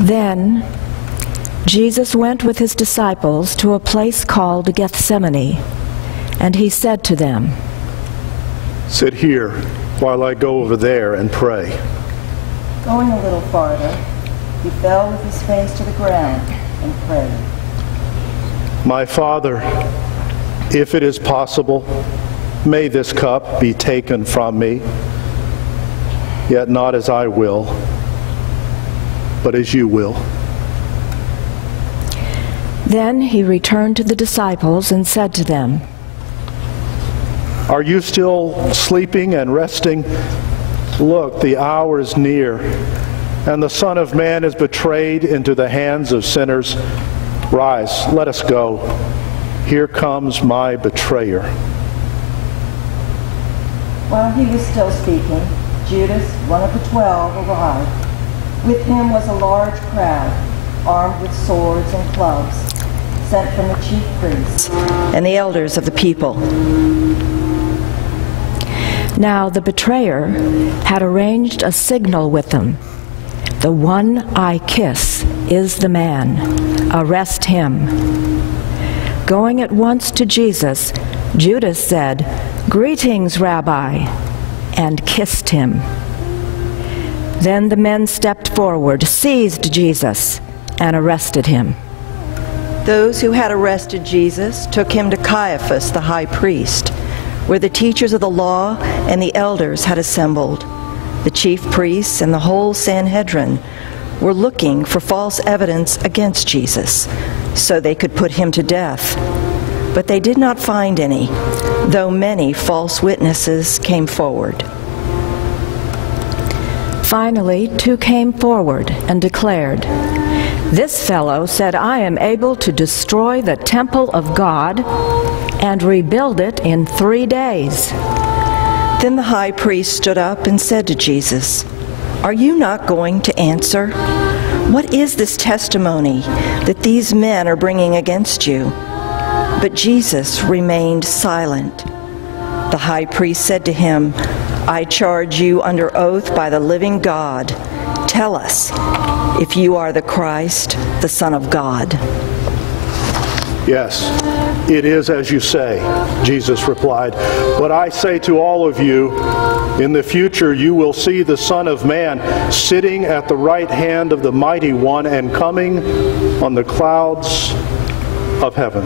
Then Jesus went with his disciples to a place called Gethsemane, and he said to them, "Sit here while I go over there and pray." Going a little farther, he fell with his face to the ground and prayed. "My Father, if it is possible, may this cup be taken from me, yet not as I will, but as you will." Then he returned to the disciples and said to them, "Are you still sleeping and resting? Look, the hour is near, and the Son of Man is betrayed into the hands of sinners. Rise, let us go. Here comes my betrayer." While he was still speaking, Judas, one of the 12, arrived. With him was a large crowd, armed with swords and clubs, sent from the chief priests and the elders of the people. Now the betrayer had arranged a signal with them. "The one I kiss is the man. Arrest him." Going at once to Jesus, Judas said, "Greetings, Rabbi," and kissed him. Then the men stepped forward, seized Jesus, and arrested him. Those who had arrested Jesus took him to Caiaphas, the high priest, where the teachers of the law and the elders had assembled. The chief priests and the whole Sanhedrin were looking for false evidence against Jesus, so they could put him to death. But they did not find any, though many false witnesses came forward. Finally, two came forward and declared, "This fellow said, 'I am able to destroy the temple of God and rebuild it in 3 days.'" Then the high priest stood up and said to Jesus, "Are you not going to answer? What is this testimony that these men are bringing against you?" But Jesus remained silent. The high priest said to him, "I charge you under oath by the living God. Tell us if you are the Christ, the Son of God." "Yes, it is as you say," Jesus replied. "But I say to all of you, in the future you will see the Son of Man sitting at the right hand of the Mighty One and coming on the clouds of heaven."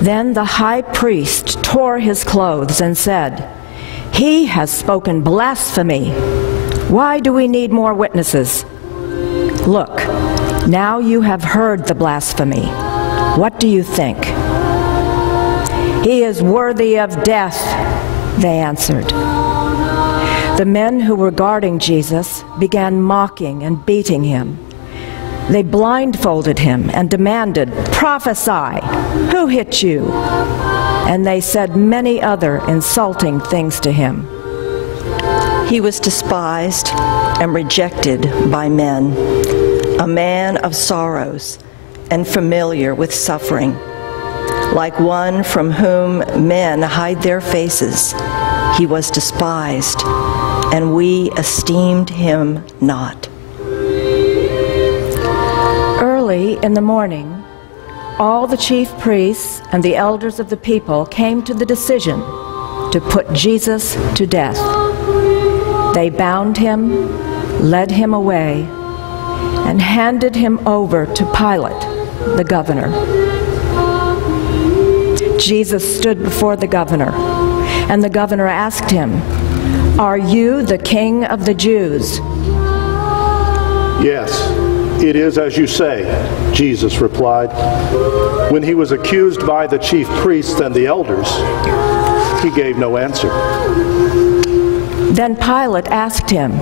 Then the high priest tore his clothes and said, "He has spoken blasphemy. Why do we need more witnesses? Look, now you have heard the blasphemy. What do you think?" "He is worthy of death," they answered. The men who were guarding Jesus began mocking and beating him. They blindfolded him and demanded, "Prophesy! Who hit you?" And they said many other insulting things to him. He was despised and rejected by men, a man of sorrows and familiar with suffering. Like one from whom men hide their faces, he was despised, and we esteemed him not. Early in the morning, all the chief priests and the elders of the people came to the decision to put Jesus to death. They bound him, led him away, and handed him over to Pilate, the governor. Jesus stood before the governor, and the governor asked him, "Are you the king of the Jews?" "Yes, it is as you say," Jesus replied. When he was accused by the chief priests and the elders, he gave no answer. Then Pilate asked him,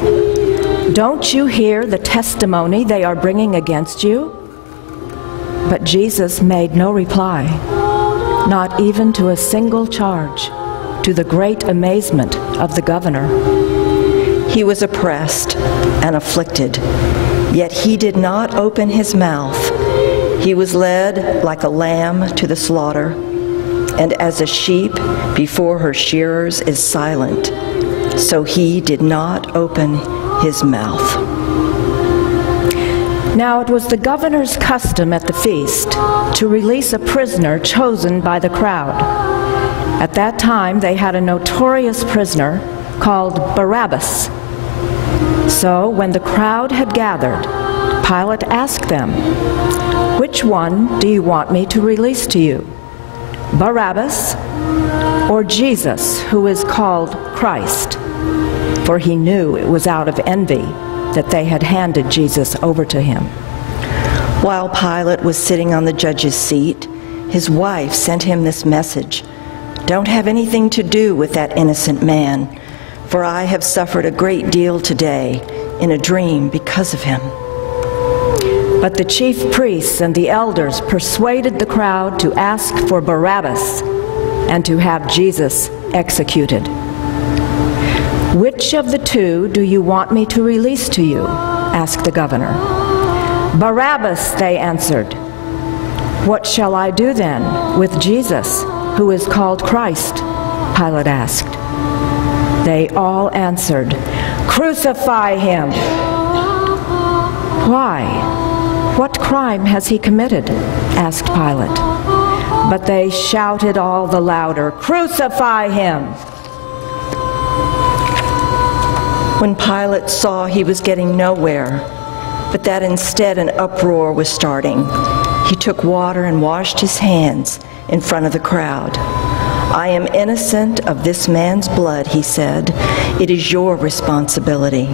"Don't you hear the testimony they are bringing against you?" But Jesus made no reply, not even to a single charge, to the great amazement of the governor. He was oppressed and afflicted, yet he did not open his mouth. He was led like a lamb to the slaughter, and as a sheep before her shearers is silent, so he did not open his mouth. Now it was the governor's custom at the feast to release a prisoner chosen by the crowd. At that time they had a notorious prisoner called Barabbas. So when the crowd had gathered, Pilate asked them, "Which one do you want me to release to you, Barabbas or Jesus, who is called Christ?" For he knew it was out of envy that they had handed Jesus over to him. While Pilate was sitting on the judge's seat, his wife sent him this message: "Don't have anything to do with that innocent man, for I have suffered a great deal today in a dream because of him." But the chief priests and the elders persuaded the crowd to ask for Barabbas and to have Jesus executed. "Which of the two do you want me to release to you?" asked the governor. "Barabbas," they answered. "What shall I do then with Jesus, who is called Christ?" Pilate asked. They all answered, "Crucify him!" "Why? What crime has he committed?" asked Pilate. But they shouted all the louder, "Crucify him!" When Pilate saw he was getting nowhere, but that instead an uproar was starting, he took water and washed his hands in front of the crowd. "I am innocent of this man's blood," he said. "It is your responsibility."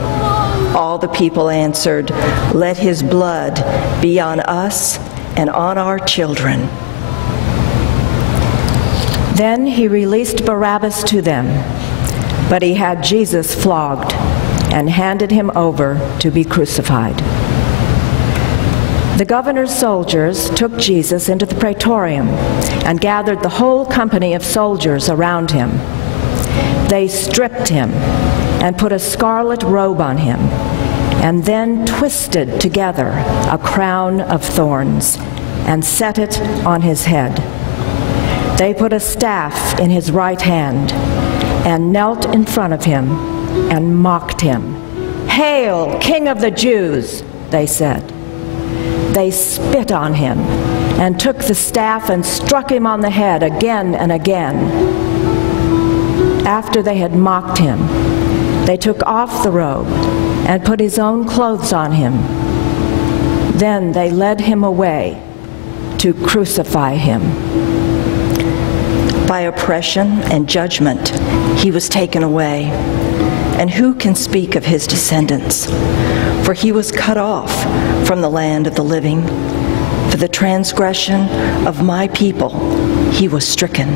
All the people answered, "Let his blood be on us and on our children." Then he released Barabbas to them, but he had Jesus flogged and handed him over to be crucified. The governor's soldiers took Jesus into the praetorium and gathered the whole company of soldiers around him. They stripped him and put a scarlet robe on him, and then twisted together a crown of thorns and set it on his head. They put a staff in his right hand and knelt in front of him and mocked him. "Hail, King of the Jews!" they said. They spit on him and took the staff and struck him on the head again and again. After they had mocked him, they took off the robe and put his own clothes on him. Then they led him away to crucify him. By oppression and judgment he was taken away. And who can speak of his descendants? For he was cut off from the land of the living. For the transgression of my people he was stricken.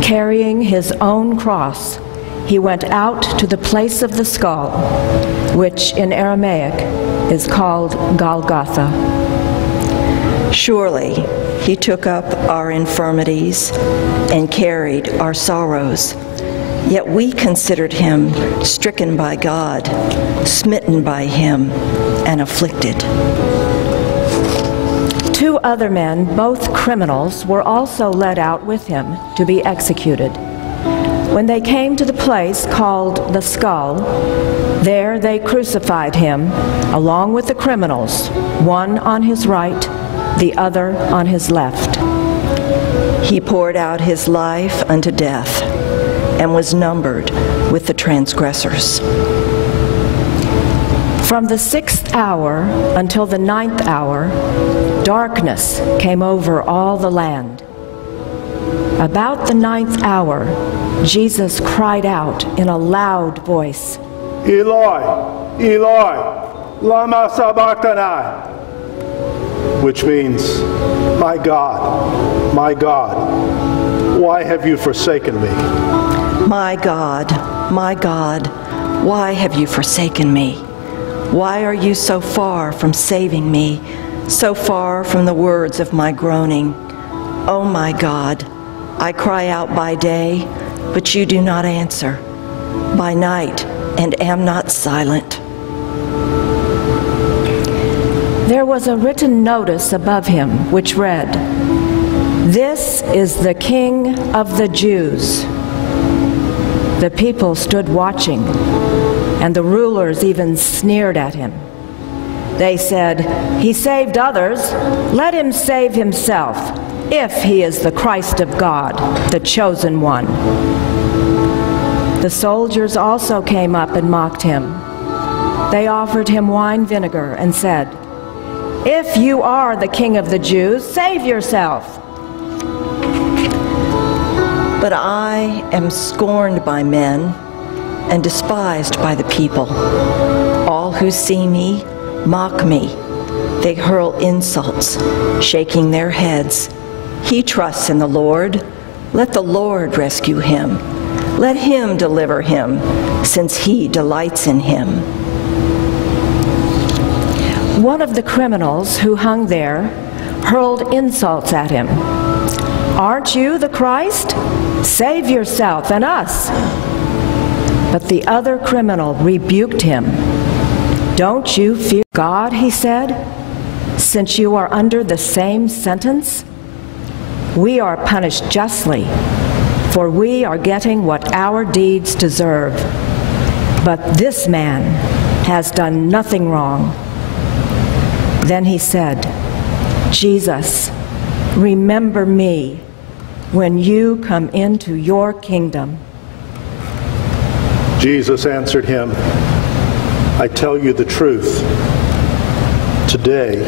Carrying his own cross, he went out to the place of the skull, which in Aramaic is called Golgotha. Surely he took up our infirmities and carried our sorrows. Yet we considered him stricken by God, smitten by him, and afflicted. 2 other men, both criminals, were also led out with him to be executed. When they came to the place called the Skull, there they crucified him along with the criminals, one on his right, the other on his left. He poured out his life unto death, and was numbered with the transgressors. From the 6th hour until the 9th hour, darkness came over all the land. About the 9th hour, Jesus cried out in a loud voice, "Eloi, Eloi, lama sabachthani," which means, my God, why have you forsaken me?" My God, why have you forsaken me? Why are you so far from saving me, so far from the words of my groaning? Oh my God, I cry out by day, but you do not answer, by night, and am not silent. There was a written notice above him which read, "This is the King of the Jews." The people stood watching, and the rulers even sneered at him. They said, "He saved others. Let him save himself, if he is the Christ of God, the chosen one." The soldiers also came up and mocked him. They offered him wine vinegar and said, "If you are the King of the Jews, save yourself." But I am scorned by men and despised by the people. All who see me mock me. They hurl insults, shaking their heads. He trusts in the Lord. Let the Lord rescue him. Let him deliver him, since he delights in him. One of the criminals who hung there hurled insults at him. "Aren't you the Christ? Save yourself and us." But the other criminal rebuked him. "Don't you fear God," he said, "since you are under the same sentence? We are punished justly, for we are getting what our deeds deserve. But this man has done nothing wrong." Then he said, "Jesus, remember me when you come into your kingdom." Jesus answered him, "I tell you the truth. Today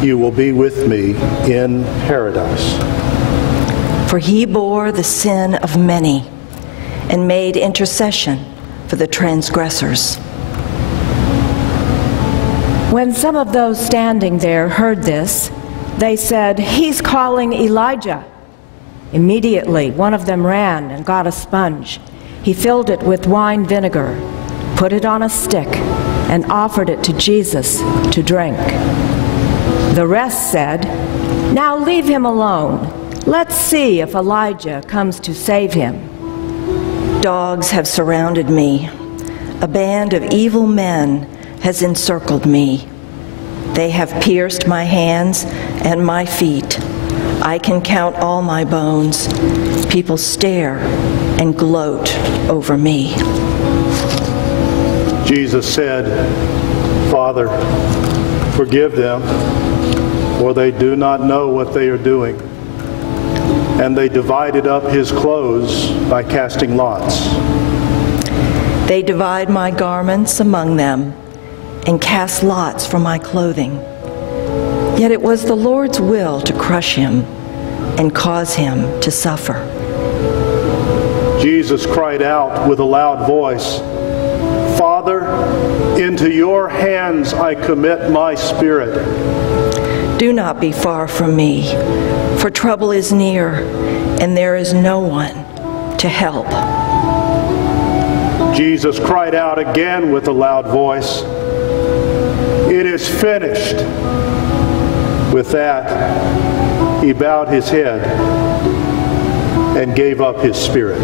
you will be with me in paradise." For he bore the sin of many and made intercession for the transgressors. When some of those standing there heard this, they said, "He's calling Elijah." Immediately, one of them ran and got a sponge. He filled it with wine vinegar, put it on a stick, and offered it to Jesus to drink. The rest said, "Now leave him alone. Let's see if Elijah comes to save him." Dogs have surrounded me. A band of evil men has encircled me. They have pierced my hands and my feet. I can count all my bones. People stare and gloat over me. Jesus said, "Father, forgive them, for they do not know what they are doing." And they divided up his clothes by casting lots. They divide my garments among them and cast lots for my clothing. Yet it was the Lord's will to crush him and cause him to suffer. Jesus cried out with a loud voice, "Father, into your hands I commit my spirit." Do not be far from me, for trouble is near, and there is no one to help. Jesus cried out again with a loud voice, "It is finished." With that, he bowed his head and gave up his spirit.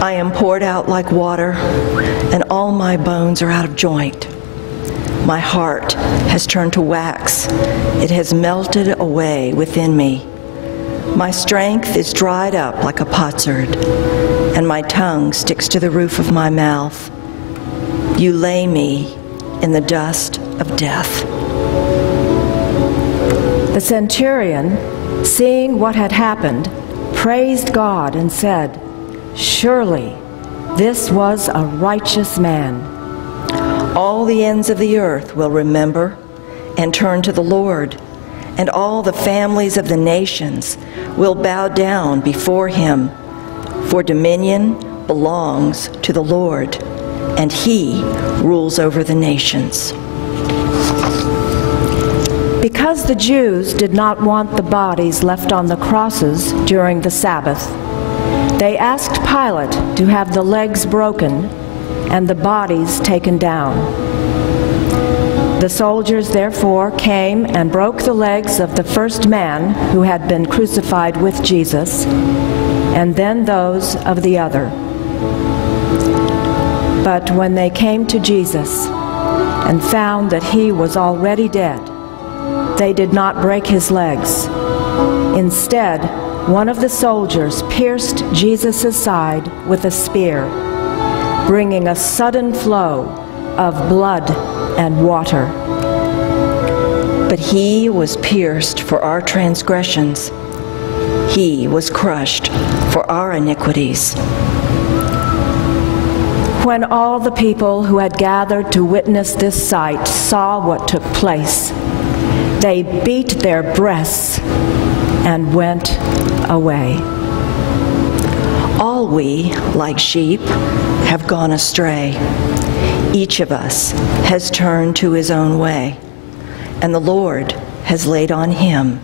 I am poured out like water, and all my bones are out of joint. My heart has turned to wax. It has melted away within me. My strength is dried up like a potsherd, and my tongue sticks to the roof of my mouth. You lay me in the dust of death. The centurion, seeing what had happened, praised God and said, "Surely this was a righteous man." All the ends of the earth will remember and turn to the Lord, and all the families of the nations will bow down before him. For dominion belongs to the Lord, and he rules over the nations. Because the Jews did not want the bodies left on the crosses during the Sabbath, they asked Pilate to have the legs broken and the bodies taken down. The soldiers therefore came and broke the legs of the first man who had been crucified with Jesus, and then those of the other. But when they came to Jesus and found that he was already dead, they did not break his legs. Instead, one of the soldiers pierced Jesus' side with a spear, bringing a sudden flow of blood and water. But he was pierced for our transgressions. He was crushed for our iniquities. When all the people who had gathered to witness this sight saw what took place, they beat their breasts and went away. All we, like sheep, have gone astray. Each of us has turned to his own way, and the Lord has laid on him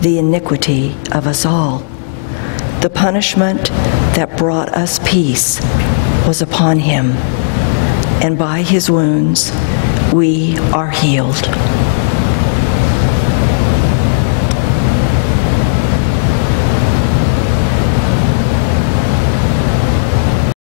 the iniquity of us all. The punishment that brought us peace was upon him, and by his wounds we are healed.